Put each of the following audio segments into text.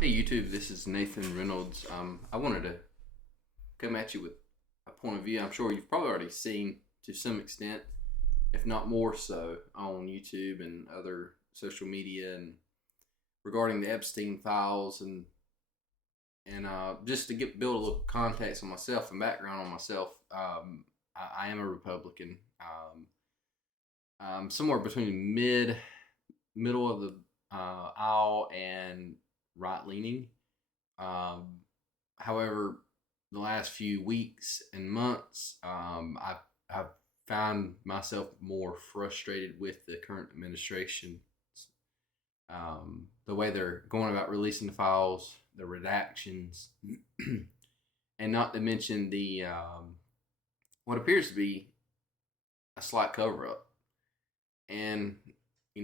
Hey YouTube, this is Nathan Reynolds. I wanted to come at you with a point of view I'm sure you've probably already seen to some extent, if not more so, on YouTube and other social media, and regarding the Epstein files, and just to build a little context on myself and background on myself. I am a Republican. I'm somewhere between middle of the aisle and right leaning. Um, However, the last few weeks and months, I've found myself more frustrated with the current administration, the way they're going about releasing the files, the redactions, and not to mention the what appears to be a slight cover up. And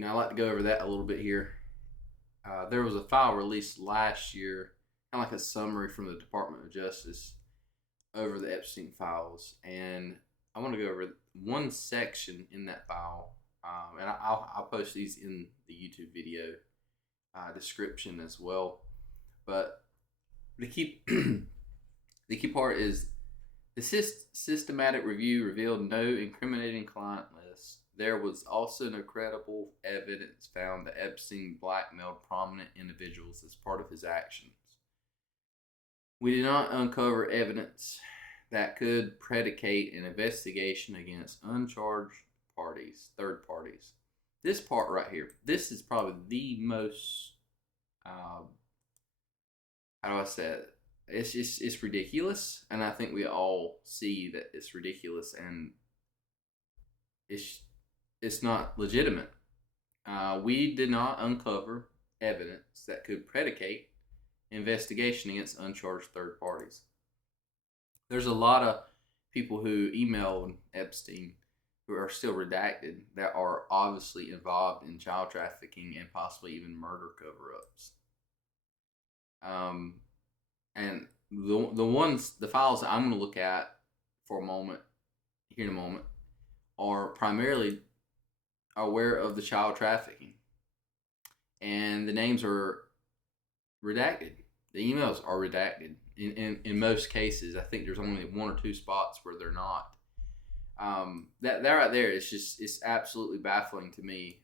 I like to go over that a little bit here. There was a file released last year, kind of like a summary from the Department of Justice over the Epstein files, and I want to go over one section in that file, and I'll post these in the YouTube video description as well. But the key the key part is the systematic review revealed no incriminating client lists. There was also no credible evidence found that Epstein blackmailed prominent individuals as part of his actions. We did not uncover evidence that could predicate an investigation against uncharged parties, third parties. This part right here, this is probably the most, how do I say it? It's ridiculous, and I think we all see that it's ridiculous, and it's not legitimate. We did not uncover evidence that could predicate investigation against uncharged third parties. There's a lot of people who emailed Epstein who are still redacted that are obviously involved in child trafficking and possibly even murder cover-ups. And the files that I'm going to look at for a moment, here in a moment, are primarily aware of the child trafficking, and the names are redacted. The emails are redacted in most cases. I think there's only one or two spots where they're not. That right there is it's absolutely baffling to me,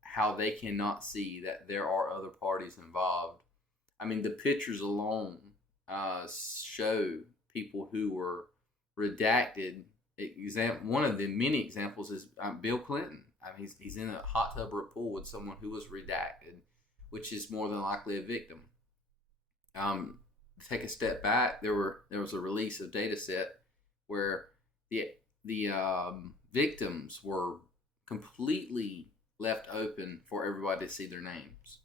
how they cannot see that there are other parties involved. I mean, the pictures alone show people who were redacted. One of the many examples is Bill Clinton. I mean, he's in a hot tub or a pool with someone who was redacted, which is more than likely a victim. Take a step back. There was a release of data set where the victims were completely left open for everybody to see their names.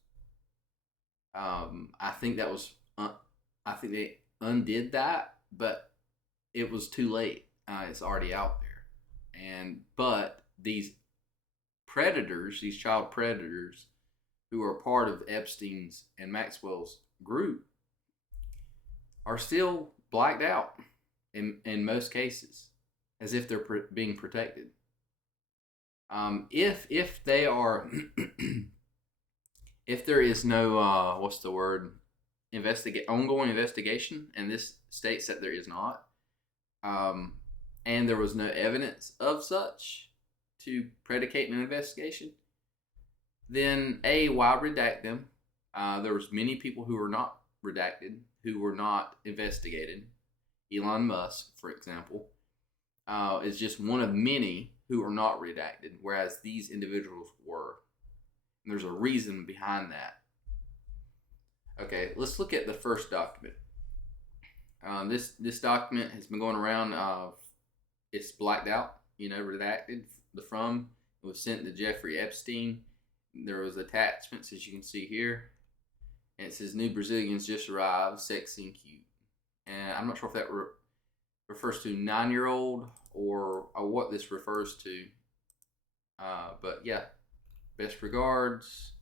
I think I think they undid that, but it was too late. It's already out there, but these predators, these child predators, who are part of Epstein's and Maxwell's group, are still blacked out in most cases, as if they're being protected. If they are, if there is no ongoing investigation, and this states that there is not, and there was no evidence of such to predicate an investigation, then why redact them? There was many people who were not redacted, who were not investigated. Elon Musk, for example, is just one of many who are not redacted, whereas these individuals were. And there's a reason behind that. Okay, let's look at the first document. This document has been going around. It's blacked out, redacted. It was sent to Jeffrey Epstein. There was attachments, as you can see here, and it says new Brazilians just arrived, sexy and cute. And I'm not sure if that refers to 9-year-old or what this refers to. But yeah, best regards.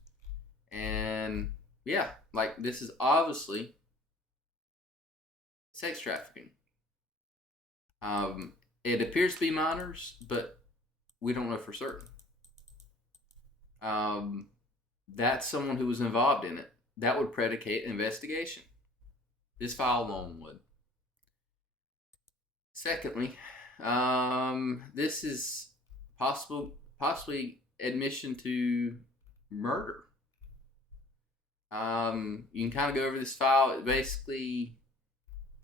And yeah, like, this is obviously sex trafficking. It appears to be minors, but we don't know for certain. That's someone who was involved in it. that would predicate an investigation. This file alone would. Secondly, this is possibly admission to murder. You can kind of go over this file. It basically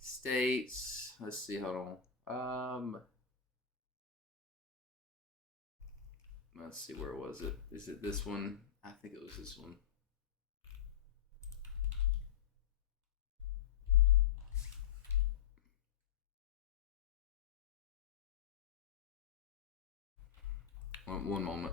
states, let's see, hold on. Let's see, where was it? Is it this one? I think it was this one. One moment.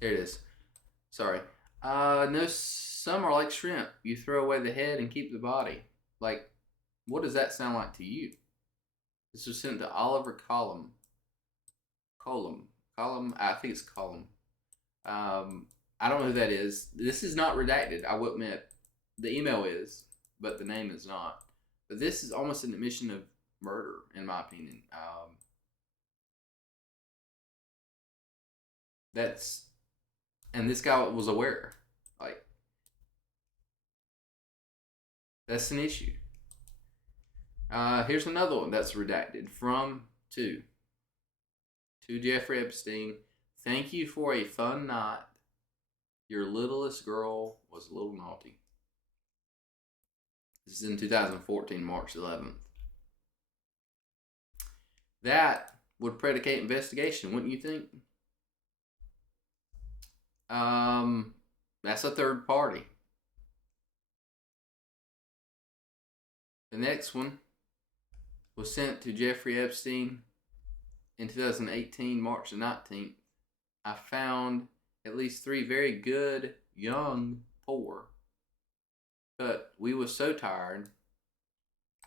There it is. Sorry. No, some are like shrimp. You throw away the head and keep the body. Like, what does that sound like to you? This was sent to Oliver Colum. I think it's Colum. I don't know who that is. This is not redacted, I will admit. The email is, but the name is not. But this is almost an admission of murder, in my opinion. And this guy was aware. Like, that's an issue. Here's another one that's redacted to Jeffrey Epstein. Thank you for a fun night. Your littlest girl was a little naughty. This is in 2014, March 11th. That would predicate investigation, wouldn't you think? That's a third party. The next one was sent to Jeffrey Epstein in 2018, March the 19th. I found at least 3 very good, young, poor. But we was so tired.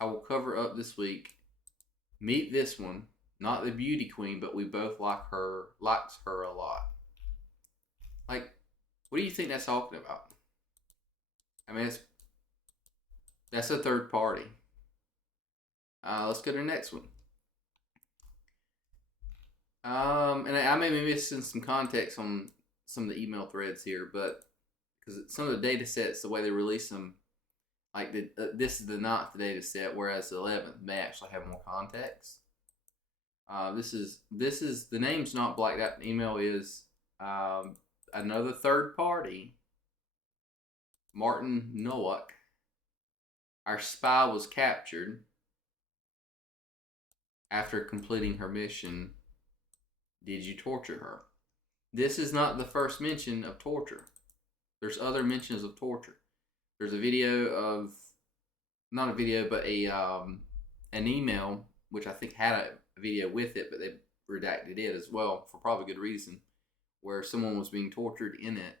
I will cover up this week. Meet this one. Not the beauty queen, but we both likes her a lot. Like, what do you think that's talking about? I mean, that's a third party. Let's go to the next one. And I may be missing some context on some of the email threads here, but because some of the data sets, the way they release them, like this is the 9th data set, whereas the 11th may actually have more context. This is the name's not blacked out. The email is another third party, Martin Nowak. Our spy was captured after completing her mission. Did you torture her? This is not the first mention of torture. There's other mentions of torture. There's a video of, not a video, but an email, which I think had a video with it, but they redacted it as well for probably good reason, where someone was being tortured in it.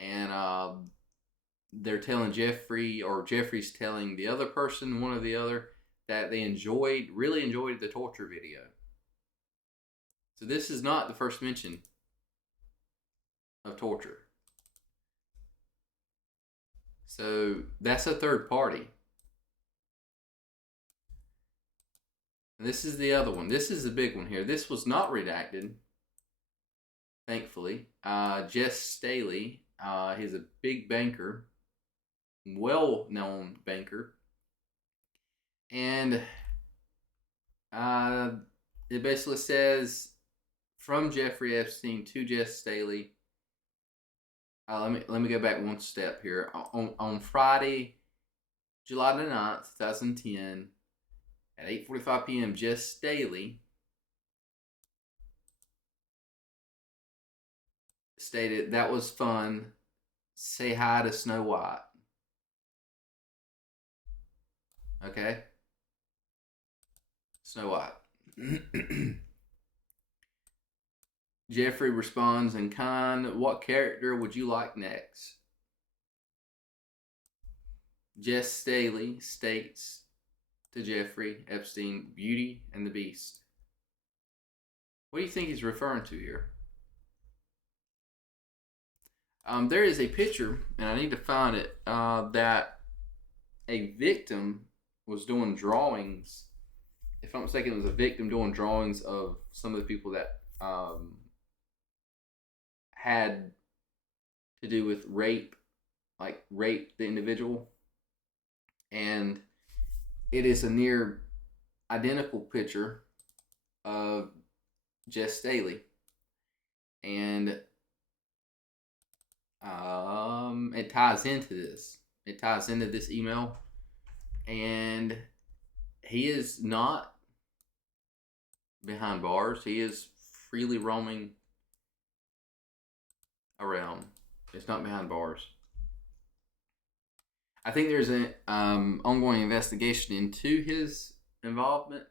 And they're telling Jeffrey, or Jeffrey's telling the other person, one or the other, that they really enjoyed the torture video. So this is not the first mention of torture. So that's a third party. And this is the other one. This is the big one here. This was not redacted, thankfully. Jess Staley, he's a big banker, well-known banker. And it basically says, from Jeffrey Epstein to Jess Staley. Let me go back one step here. On Friday, July the 9th, 2010, at 8:45 p.m., Jess Staley stated, "That was fun. Say hi to Snow White." Okay? Snow White. Jeffrey responds in kind, "What character would you like next?" Jess Staley states to Jeffrey Epstein, "Beauty and the Beast." What do you think he's referring to here? There is a picture, and I need to find it, that a victim was doing drawings. If I'm not mistaken, it was a victim doing drawings of some of the people that had to do with rape, like rape the individual, and it is a near identical picture of Jess Staley, and it ties into this. It ties into this email, and he is not behind bars. He is freely roaming around. It's not behind bars. I think there's an ongoing investigation into his involvement.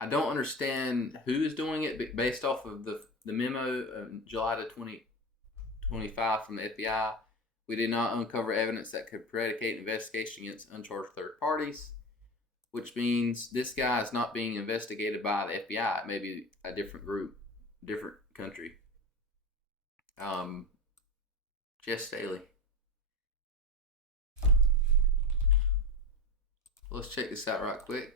I don't understand who is doing it, but based off of the memo of July 2025 from the FBI, we did not uncover evidence that could predicate an investigation against uncharged third parties, which means this guy is not being investigated by the FBI. It may be a different group, different country. Jess Staley. Let's check this out right quick.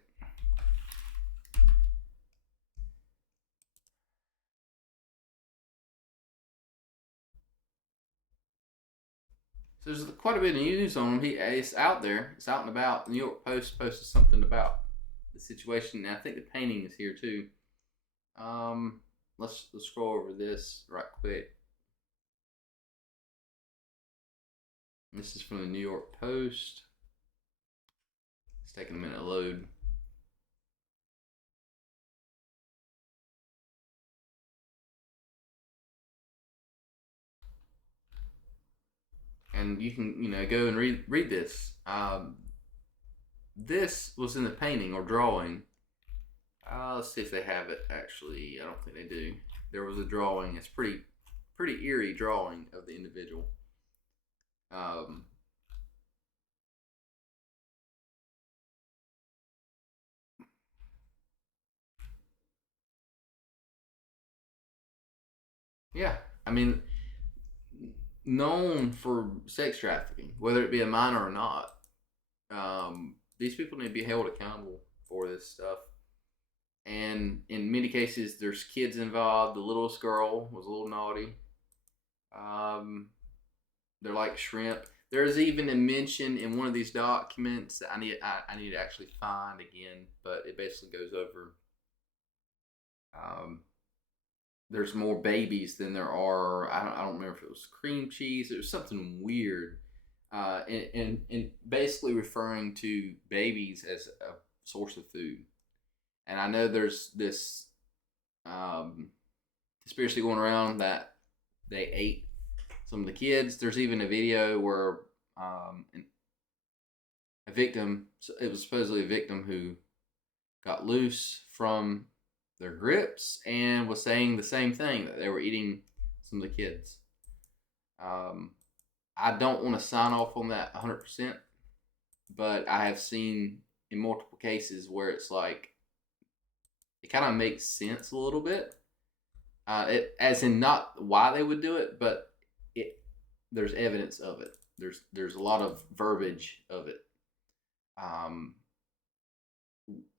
So there's quite a bit of news on him. It's out there. It's out and about. The New York Post posted something about the situation, and I think the painting is here too. Let's scroll over this right quick. This is from the New York Post. It's taking a minute to load. And you can go and read this. This was in the painting or drawing. Let's see if they have it. Actually, I don't think they do. There was a drawing. It's pretty eerie drawing of the individual. Yeah, I mean, known for sex trafficking, whether it be a minor or not. These people need to be held accountable for this stuff. And in many cases, there's kids involved. The littlest girl was a little naughty. They're like shrimp. There's even a mention in one of these documents that I need to actually find again, but it basically goes over. There's more babies than there are. I don't remember if it was cream cheese. It was something weird, and basically referring to babies as a source of food. And I know there's this conspiracy going around that they ate some of the kids. There's even a video where a victim, it was supposedly a victim who got loose from their grips and was saying the same thing, that they were eating some of the kids. I don't want to sign off on that 100%, but I have seen in multiple cases where it's like it kind of makes sense a little bit. As in not why they would do it, but there's evidence of it. There's a lot of verbiage of it.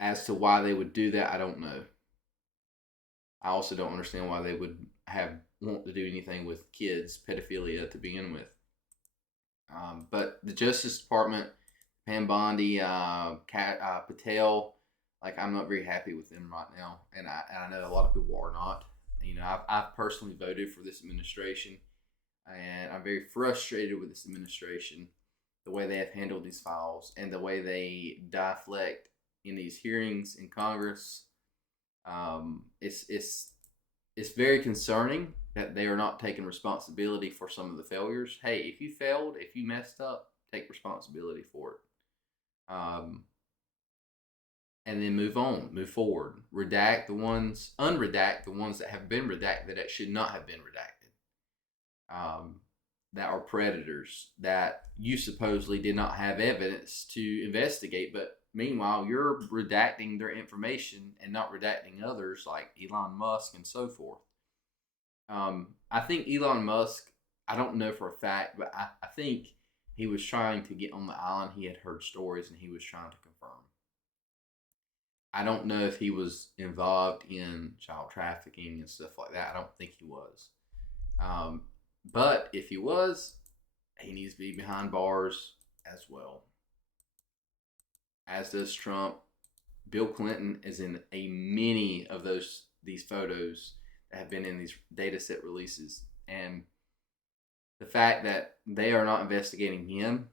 As to why they would do that, I don't know. I also don't understand why they would want to do anything with kids, pedophilia to begin with. But the Justice Department, Pam Bondi, Patel, like I'm not very happy with them right now, and I know a lot of people are not. I've personally voted for this administration, and I'm very frustrated with this administration, the way they have handled these files and the way they deflect in these hearings in Congress. It's very concerning that they are not taking responsibility for some of the failures. Hey, if you failed, if you messed up, take responsibility for it. And then move on, move forward. Unredact the ones that have been redacted that should not have been redacted. That are predators that you supposedly did not have evidence to investigate, but meanwhile, you're redacting their information and not redacting others like Elon Musk and so forth. I think Elon Musk, I don't know for a fact, but I think he was trying to get on the island. He had heard stories and he was trying to confirm. I don't know if he was involved in child trafficking and stuff like that. I don't think he was. But if he was, he needs to be behind bars as well. As does Trump. Bill Clinton is in a many of these photos that have been in these data set releases. And the fact that they are not investigating him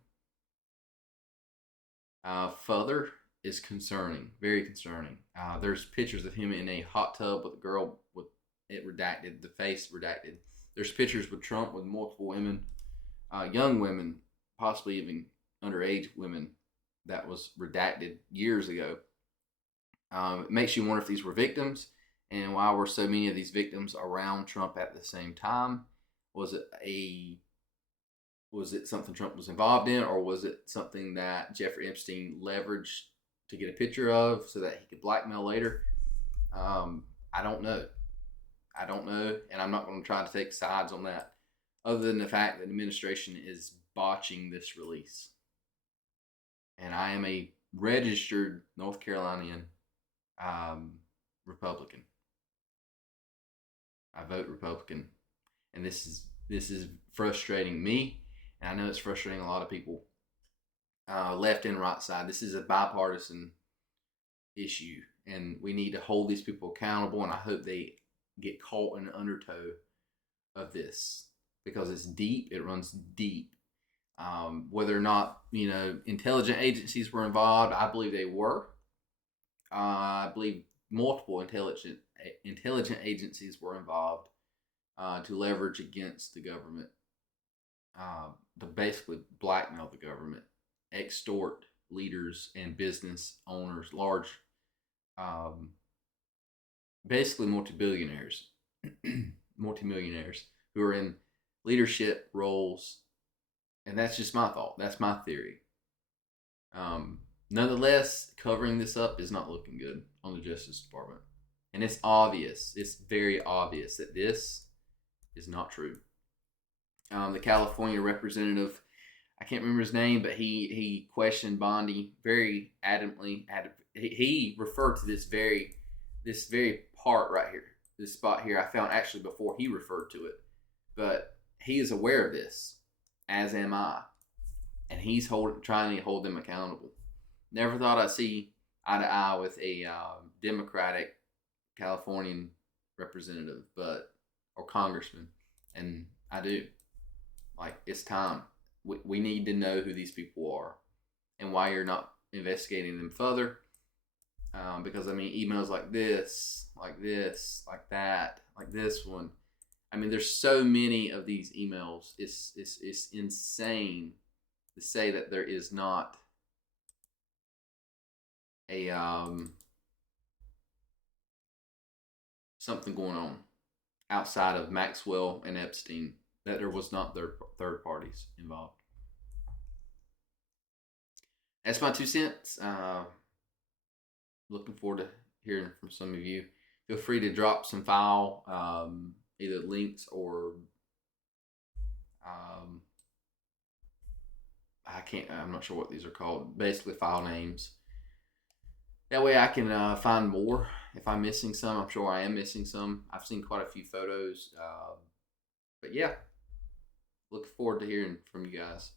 further is concerning, very concerning. There's pictures of him in a hot tub with a girl with it redacted, the face redacted. There's pictures with Trump with multiple women, young women, possibly even underage women, that was redacted years ago. It makes you wonder if these were victims, and why were so many of these victims around Trump at the same time? Was it something Trump was involved in, or was it something that Jeffrey Epstein leveraged to get a picture of so that he could blackmail later? I don't know. And I'm not going to try to take sides on that, other than the fact that the administration is botching this release. And I am a registered North Carolinian Republican. I vote Republican, and this is frustrating me, and I know it's frustrating a lot of people, left and right side. This is a bipartisan issue, and we need to hold these people accountable. And I hope they get caught in the undertow of this, because it's deep. It runs deep. Whether or not intelligence agencies were involved, I believe they were. I believe multiple intelligent agencies were involved to leverage against the government, to basically blackmail the government, extort leaders and business owners, large, basically multimillionaires who are in leadership roles. And that's just my thought. That's my theory. Nonetheless, covering this up is not looking good on the Justice Department. And it's obvious. It's very obvious that this is not true. The California representative, I can't remember his name, but he questioned Bondi very adamantly. He referred to this very part right here, this spot here. I found actually before he referred to it. But he is aware of this, as am I. And he's trying to hold them accountable. Never thought I'd see eye to eye with a Democratic Californian representative, or congressman, and I do. Like, it's time. We need to know who these people are and why you're not investigating them further. Because emails like this, like that, like this one. There's so many of these emails. It's insane to say that there is not a something going on outside of Maxwell and Epstein, that there was not third parties involved. That's my 2 cents. Looking forward to hearing from some of you. Feel free to drop some file, either links or I'm not sure what these are called. Basically, file names. That way I can find more. If I'm missing some, I'm sure I am missing some. I've seen quite a few photos. But yeah, look forward to hearing from you guys.